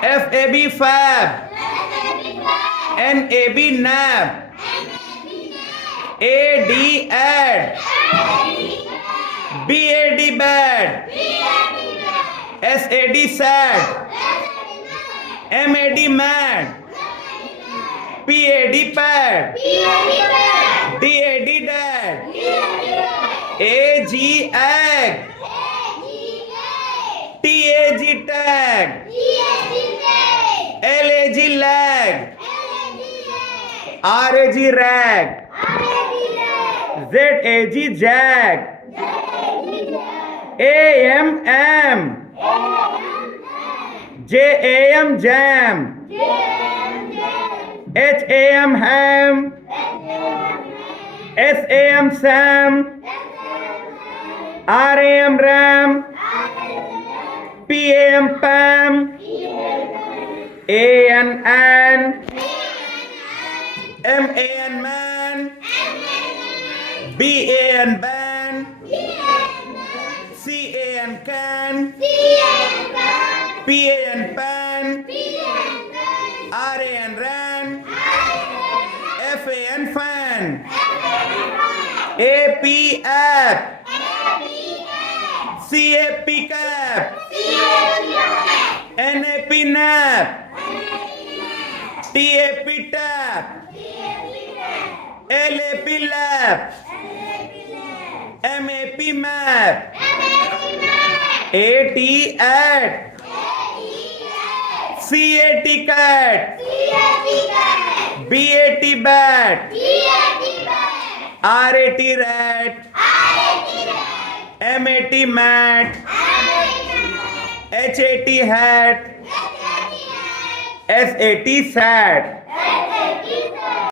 FAB fab, NAB nab, AD ad, BAD bad, SAD sad, MAD mad, PAD pad, DAD dad, AG ag, TAG tag, LAG lag, RAG rag, ZAG jag, AM am, JAM jam, HAM ham, SAM sam, RAM ram, PAM pam, AN an, MAN man, BAN ban, CAN can, PAN pan, RAN ran, FAN fan, AP app, CAP cap, NAP nap, TAP tap, LAP lap, MAP map, AT at, CAT cat, BAT bat, RAT rat, MAT mat, HAT hat, SAT sat,